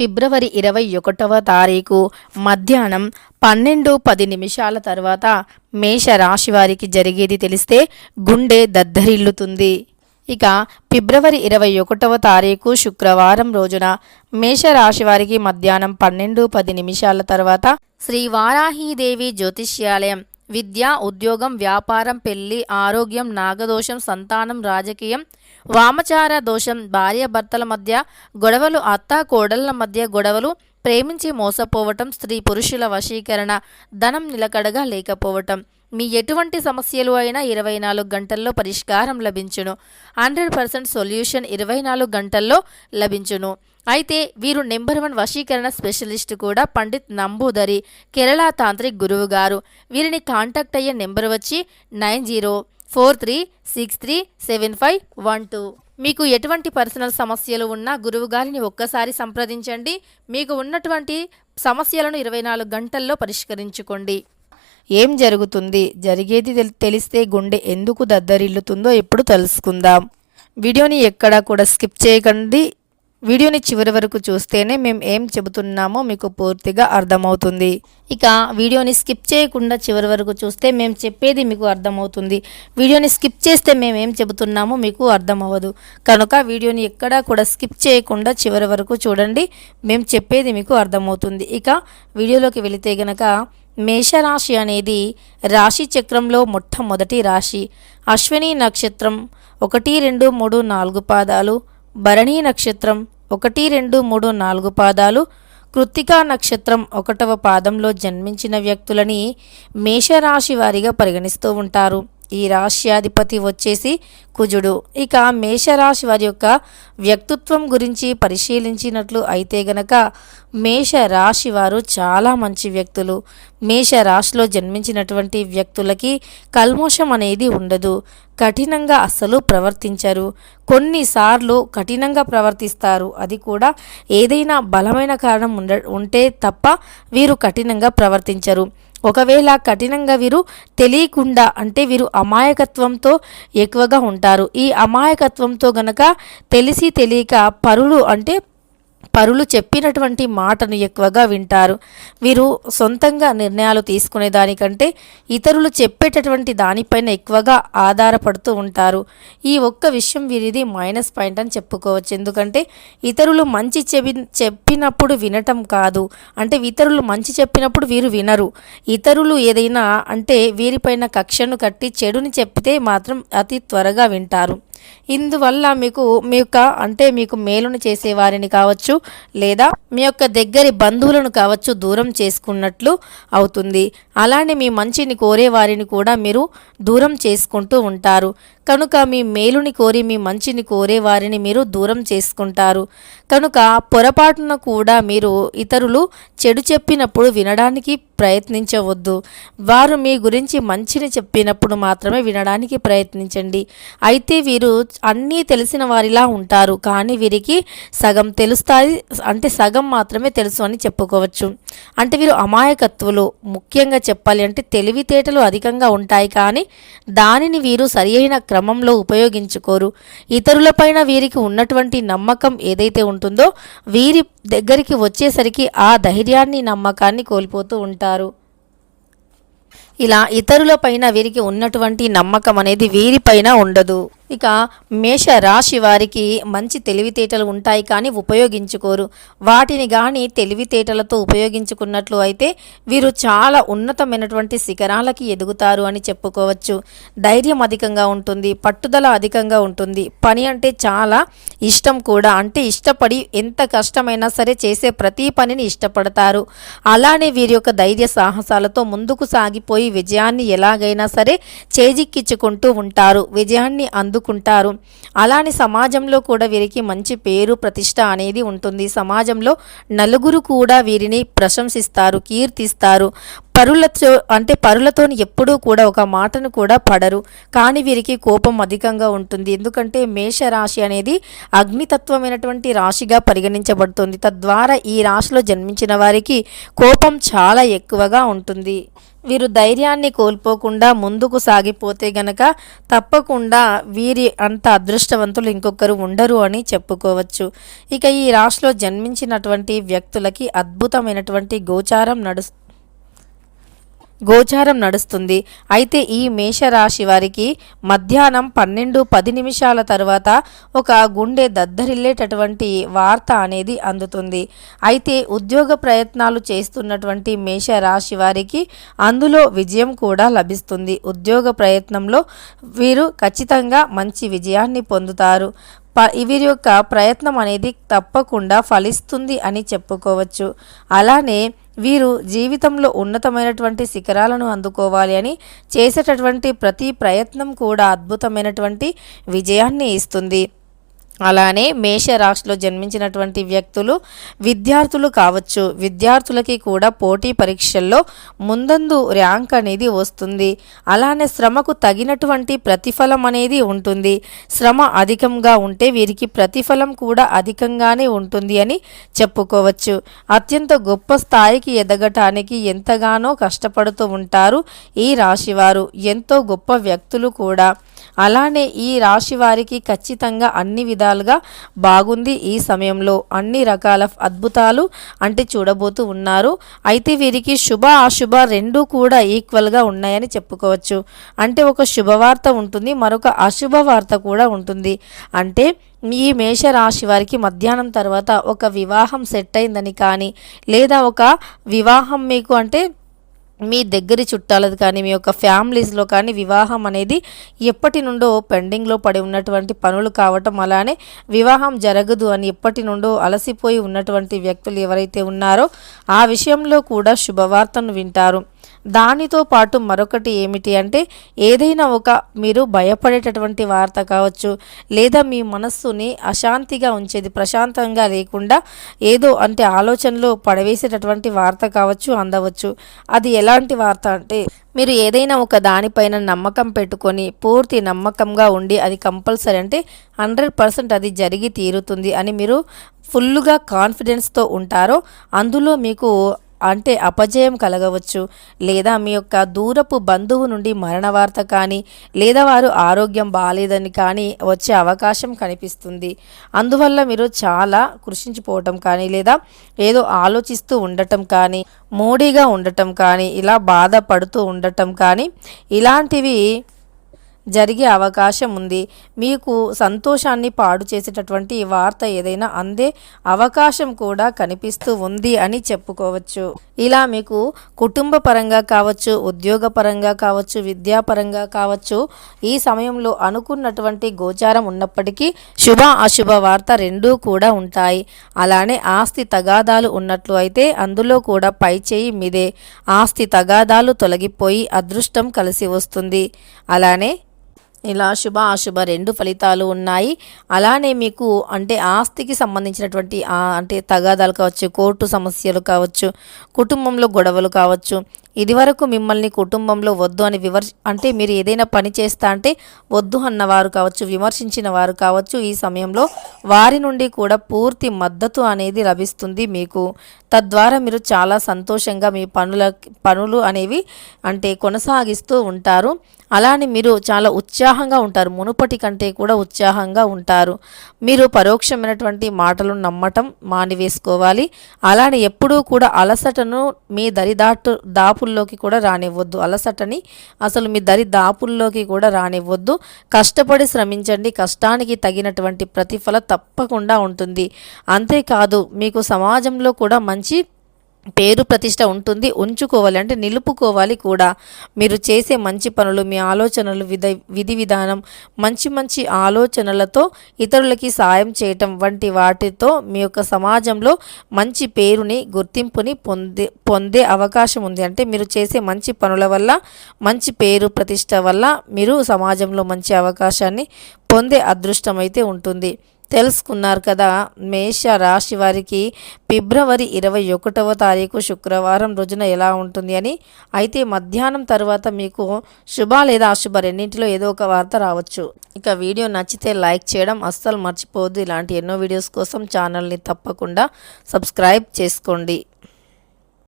ఫిబ్రవరి 21వ తారీఖు మధ్యాహ్నం 12:10 తర్వాత మేష రాశి వారికి జరిగేది తెలిస్తే గుండె దద్దరిల్లుతుంది. ఇక ఫిబ్రవరి 21వ తారీఖు శుక్రవారం రోజున మేష రాశి వారికి మధ్యాహ్నం 12:10 తర్వాత శ్రీ వారాహీదేవి జ్యోతిష్యాలయం విద్య, ఉద్యోగం, వ్యాపారం, పెళ్లి, ఆరోగ్యం, నాగదోషం, సంతానం, రాజకీయం, వామచార దోషం, భార్యాభర్తల మధ్య గొడవలు, అత్త కోడళ్ల మధ్య గొడవలు, ప్రేమించి మోసపోవటం, స్త్రీ పురుషుల వశీకరణ, ధనం నిలకడగా లేకపోవటం, మీ ఎటువంటి సమస్యలు అయినా 24 గంటల్లో పరిష్కారం లభించును. 100% సొల్యూషన్ 24 గంటల్లో లభించును. అయితే వీరు నెంబర్ 1 వశీకరణ స్పెషలిస్ట్ కూడా పండిత్ నంబూదరి, కేరళ తాంత్రిక్ గురువు గారు. వీరిని కాంటాక్ట్ అయ్యే నెంబర్ వచ్చి 9043637512. మీకు ఎటువంటి పర్సనల్ సమస్యలు ఉన్నా గురువు గారిని ఒక్కసారి సంప్రదించండి. మీకు ఉన్నటువంటి సమస్యలను 24 గంటల్లో పరిష్కరించుకోండి. ఏం జరుగుతుంది, జరిగేది తెలిస్తే గుండె ఎందుకు దద్దరిల్లుతుందో ఇప్పుడు తెలుసుకుందాం. వీడియోని ఎక్కడా కూడా స్కిప్ చేయకండి. వీడియోని చివరి వరకు చూస్తేనే మేము ఏం చెబుతున్నామో మీకు పూర్తిగా అర్థమవుతుంది. ఇక వీడియోని స్కిప్ చేయకుండా చివరి వరకు చూస్తే మేము చెప్పేది మీకు అర్థమవుతుంది. వీడియోని స్కిప్ చేస్తే మేము ఏం చెబుతున్నామో మీకు అర్థమవ్వదు. కనుక వీడియోని ఎక్కడా కూడా స్కిప్ చేయకుండా చివరి వరకు చూడండి, మేము చెప్పేది మీకు అర్థమవుతుంది. ఇక వీడియోలోకి వెళితే గనక మేషరాశి అనేది రాశి చక్రంలో మొట్టమొదటి రాశి. అశ్విని నక్షత్రం 1, 2, 3, 4 పాదాలు, భరణి నక్షత్రం 1, 2, 3, 4 పాదాలు, కృత్తికా నక్షత్రం 1వ పాదంలో జన్మించిన వ్యక్తులని మేషరాశి వారిగా పరిగణిస్తూ ఉంటారు. ఈ రాశ్యాధిపతి వచ్చేసి కుజుడు. ఇక మేషరాశి వారి యొక్క వ్యక్తిత్వం గురించి పరిశీలించినట్లు అయితే గనక మేషరాశి వారు చాలా మంచి వ్యక్తులు. మేషరాశిలో జన్మించినటువంటి వ్యక్తులకి కల్మోషం అనేది ఉండదు. కఠినంగా అస్సలు ప్రవర్తించరు. కొన్నిసార్లు కఠినంగా ప్రవర్తిస్తారు. అది కూడా ఏదైనా బలమైన కారణం ఉంటే తప్ప వీరు కఠినంగా ప్రవర్తించరు. ఒకవేళ కఠినంగా వీరు తెలియకుండా అంటే వీరు అమాయకత్వంతో ఎక్కువగా ఉంటారు. ఈ అమాయకత్వంతో గనక తెలిసి తెలియక పరులు చెప్పినటువంటి మాటను ఎక్కువగా వింటారు. వీరు సొంతంగా నిర్ణయాలు తీసుకునే దానికంటే ఇతరులు చెప్పేటటువంటి దానిపైన ఎక్కువగా ఆధారపడుతూ ఉంటారు. ఈ ఒక్క విషయం వీరిది మైనస్ పాయింట్ అని చెప్పుకోవచ్చు. ఎందుకంటే ఇతరులు మంచి చెప్పినప్పుడు వినటం కాదు, అంటే ఇతరులు మంచి చెప్పినప్పుడు వీరు వినరు. ఇతరులు ఏదైనా అంటే వీరిపైన కక్షను కట్టి చెడుని చెప్తే మాత్రం అతి త్వరగా వింటారు. ఇందువల్ల మీకు మేలును చేసేవారిని కావచ్చు లేదా మీ యొక్క దగ్గరి బంధువులను కావచ్చు దూరం చేసుకున్నట్లు అవుతుంది. అలానే మీ మంచిని కోరే వారిని కూడా మీరు దూరం చేసుకుంటూ ఉంటారు. కనుక మీ మేలుని కోరి మీ మంచిని కోరే వారిని మీరు దూరం చేసుకుంటారు. కనుక పొరపాటున కూడా మీరు ఇతరులు చెడు చెప్పినప్పుడు వినడానికి ప్రయత్నించవద్దు. వారు మీ గురించి మంచిని చెప్పినప్పుడు మాత్రమే వినడానికి ప్రయత్నించండి. అయితే వీరు అన్నీ తెలిసిన వారిలా ఉంటారు, కానీ వీరికి సగం తెలుస్తాయి, అంటే సగం మాత్రమే తెలుసు అని చెప్పుకోవచ్చు. అంటే వీరు అమాయకత్వులు. ముఖ్యంగా చెప్పాలి అంటే తెలివితేటలు అధికంగా ఉంటాయి, కానీ దానిని వీరు సరి అయిన క్రమంలో ఉపయోగించుకోరు. ఇతరులపైన వీరికి ఉన్నటువంటి నమ్మకం ఏదైతే ఉంటుందో వీరి దగ్గరికి వచ్చేసరికి ఆ ధైర్యాన్ని నమ్మకాన్ని కోల్పోతూ ఉంటారు. ఇలా ఇతరులపైన వీరికి ఉన్నటువంటి నమ్మకం అనేది వీరిపైన ఉండదు. ఇక మేష రాశి వారికి మంచి తెలివితేటలు ఉంటాయి, కానీ ఉపయోగించుకోరు. వాటిని కానీ తెలివితేటలతో ఉపయోగించుకున్నట్లు అయితే వీరు చాలా ఉన్నతమైనటువంటి శిఖరాలకి ఎదుగుతారు అని చెప్పుకోవచ్చు. ధైర్యం అధికంగా ఉంటుంది, పట్టుదల అధికంగా ఉంటుంది. పని అంటే చాలా ఇష్టం కూడా, అంటే ఇష్టపడి ఎంత కష్టమైనా సరే చేసే ప్రతి పనిని ఇష్టపడతారు. అలానే వీరి యొక్క ధైర్య సాహసాలతో ముందుకు సాగిపోయి విజయాన్ని ఎలాగైనా సరే చేజిక్కించుకుంటూ ఉంటారు, విజయాన్ని అందుకుంటారు. అలానే సమాజంలో కూడా వీరికి మంచి పేరు ప్రతిష్ట అనేది ఉంటుంది. సమాజంలో నలుగురు కూడా వీరిని ప్రశంసిస్తారు, కీర్తిస్తారు. పరులతో ఎప్పుడూ కూడా ఒక మాటను కూడా పడరు. కానీ వీరికి కోపం అధికంగా ఉంటుంది. ఎందుకంటే మేషరాశి అనేది అగ్నితత్వమైనటువంటి రాశిగా పరిగణించబడుతుంది. తద్వారా ఈ రాశిలో జన్మించిన వారికి కోపం చాలా ఎక్కువగా ఉంటుంది. వీరు ధైర్యాన్ని కోల్పోకుండా ముందుకు సాగిపోతే గనక తప్పకుండా వీరి అంత అదృష్టవంతులు ఇంకొకరు ఉండరు అని చెప్పుకోవచ్చు. ఇక ఈ రాశిలో జన్మించినటువంటి వ్యక్తులకి అద్భుతమైనటువంటి గోచారం నడుస్తుంది. అయితే ఈ మేషరాశి వారికి మధ్యాహ్నం 12:10 తర్వాత ఒక గుండె దద్దరిల్లేటటువంటి వార్త అనేది అందుతుంది. అయితే ఉద్యోగ ప్రయత్నాలు చేస్తున్నటువంటి మేషరాశి వారికి అందులో విజయం కూడా లభిస్తుంది. ఉద్యోగ ప్రయత్నంలో వీరు ఖచ్చితంగా మంచి విజయాన్ని పొందుతారు. వీరి యొక్క ప్రయత్నం అనేది తప్పకుండా ఫలిస్తుంది అని చెప్పుకోవచ్చు. అలానే వీరు జీవితంలో ఉన్నతమైనటువంటి శిఖరాలను అందుకోవాలి అని చేసేటటువంటి ప్రతి ప్రయత్నం కూడా అద్భుతమైనటువంటి విజయాన్ని ఇస్తుంది. అలానే మేషరాశిలో జన్మించినటువంటి వ్యక్తులు విద్యార్థులు కావచ్చు. విద్యార్థులకి కూడా పోటీ పరీక్షల్లో ముందందు ర్యాంక్ అనేది వస్తుంది. అలానే శ్రమకు తగినటువంటి ప్రతిఫలం అనేది ఉంటుంది. శ్రమ అధికంగా ఉంటే వీరికి ప్రతిఫలం కూడా అధికంగానే ఉంటుంది అని చెప్పుకోవచ్చు. అత్యంత గొప్ప స్థాయికి ఎదగటానికి ఎంతగానో కష్టపడుతూ ఉంటారు ఈ రాశివారు. ఎంతో గొప్ప వ్యక్తులు కూడా. అలానే ఈ రాశి వారికి ఖచ్చితంగా అన్ని విధాలుగా బాగుంది. ఈ సమయంలో అన్ని రకాల అద్భుతాలు అంటే చూడబోతూ ఉన్నారు. అయితే వీరికి శుభ అశుభ రెండూ కూడా ఈక్వల్గా ఉన్నాయని చెప్పుకోవచ్చు. అంటే ఒక శుభవార్త ఉంటుంది, మరొక అశుభ వార్త కూడా ఉంటుంది. అంటే ఈ మేషరాశి వారికి మధ్యాహ్నం తర్వాత ఒక వివాహం సెట్ అయిందని కానీ, లేదా ఒక వివాహం మీకు అంటే మీ దగ్గరి చుట్టాలది కానీ, మీ యొక్క ఫ్యామిలీస్లో కానీ వివాహం అనేది ఎప్పటి నుండో పెండింగ్లో పడి ఉన్నటువంటి పనులు కావటం, అలానే వివాహం జరగదు అని ఎప్పటి నుండో అలసిపోయి ఉన్నటువంటి వ్యక్తులు ఎవరైతే ఉన్నారో ఆ విషయంలో కూడా శుభవార్తను వింటారు. దానితో పాటు మరొకటి ఏమిటి అంటే, ఏదైనా ఒక మీరు భయపడేటటువంటి వార్త కావచ్చు, లేదా మీ మనస్సుని అశాంతిగా ఉంచేది, ప్రశాంతంగా లేకుండా ఏదో అంటే ఆలోచనలో పడవేసేటటువంటి వార్త కావచ్చు, అందవచ్చు. అది ఎలాంటి వార్త అంటే, మీరు ఏదైనా ఒక దానిపైన నమ్మకం పెట్టుకొని పూర్తి నమ్మకంగా ఉండి అది కంపల్సరీ అంటే 100% అది జరిగి తీరుతుంది అని మీరు ఫుల్లుగా కాన్ఫిడెన్స్తో ఉంటారో అందులో మీకు అంటే అపజయం కలగవచ్చు. లేదా మీ యొక్క దూరపు బంధువు నుండి మరణ వార్త కానీ, లేదా వారు ఆరోగ్యం బాగాలేదని కానీ వచ్చే అవకాశం కనిపిస్తుంది. అందువల్ల మీరు చాలా కృషించిపోవటం కానీ, లేదా ఏదో ఆలోచిస్తూ ఉండటం కానీ, మూడీగా ఉండటం కానీ, ఇలా బాధపడుతూ ఉండటం కానీ ఇలాంటివి జరిగే అవకాశం ఉంది. మీకు సంతోషాన్ని పాడు చేసేటటువంటి వార్త ఏదైనా అందే అవకాశం కూడా కనిపిస్తూ ఉంది అని చెప్పుకోవచ్చు. ఇలా మీకు కుటుంబ పరంగా కావచ్చు, ఉద్యోగ పరంగా కావచ్చు, విద్యాపరంగా కావచ్చు ఈ సమయంలో అనుకున్నటువంటి గోచారం ఉన్నప్పటికీ శుభ అశుభ వార్త రెండూ కూడా ఉంటాయి. అలానే ఆస్తి తగాదాలు ఉన్నట్లు అయితే అందులో కూడా పై చేయి మీదే. ఆస్తి తగాదాలు తొలగిపోయి అదృష్టం కలిసి వస్తుంది. అలానే ఇలా శుభ అశుభ రెండు ఫలితాలు ఉన్నాయి. అలానే మీకు అంటే ఆస్తికి సంబంధించినటువంటి అంటే తగాదాలు కావచ్చు, కోర్టు సమస్యలు కావచ్చు, కుటుంబంలో గొడవలు కావచ్చు, ఇదివరకు మిమ్మల్ని కుటుంబంలో వద్దు అని అంటే మీరు ఏదైనా పని చేస్తా అంటే వద్దు అన్నవారు కావచ్చు, విమర్శించిన వారు కావచ్చు, ఈ సమయంలో వారి నుండి కూడా పూర్తి మద్దతు అనేది లభిస్తుంది మీకు. తద్వారా మీరు చాలా సంతోషంగా మీ పనులు అనేవి అంటే కొనసాగిస్తూ ఉంటారు. అలానే మీరు చాలా ఉత్సాహంగా ఉంటారు, మునుపటి కంటే కూడా ఉత్సాహంగా ఉంటారు. మీరు పరోక్షమైనటువంటి మాటలు నమ్మటం మానివేసుకోవాలి. అలానే ఎప్పుడూ కూడా అలసటను మీ దాపుల్లోకి కూడా రానివ్వద్దు. అలసటని అసలు మీ దాపుల్లోకి కూడా రానివ్వద్దు. కష్టపడి శ్రమించండి, కష్టానికి తగినటువంటి ప్రతిఫలం తప్పకుండా ఉంటుంది. అంతేకాదు మీకు సమాజంలో కూడా మంచి పేరు ప్రతిష్ట ఉంటుంది, ఉంచుకోవాలి అంటే నిలుపుకోవాలి కూడా. మీరు చేసే మంచి పనులు, మీ ఆలోచనలు, విధి విధానం, మంచి మంచి ఆలోచనలతో ఇతరులకి సాయం చేయటం వంటి వాటితో మీ యొక్క సమాజంలో మంచి పేరుని, గుర్తింపుని పొందే అవకాశం ఉంది. అంటే మీరు చేసే మంచి పనుల వల్ల, మంచి పేరు ప్రతిష్ట వల్ల మీరు సమాజంలో మంచి అవకాశాన్ని పొందే అదృష్టం అయితే ఉంటుంది. తెలుసుకున్నారు కదా మేష రాశి వారికి ఫిబ్రవరి 21వ తారీఖు శుక్రవారం రోజున ఎలా ఉంటుంది అని. అయితే మధ్యాహ్నం తర్వాత మీకు శుభ లేదా అశుభ రెండింటిలో ఏదో ఒక వార్త రావచ్చు. ఇక వీడియో నచ్చితే లైక్ చేయడం అస్సలు మర్చిపోవద్దు. ఇలాంటి ఎన్నో వీడియోస్ కోసం ఛానల్ని తప్పకుండా సబ్స్క్రైబ్ చేసుకోండి.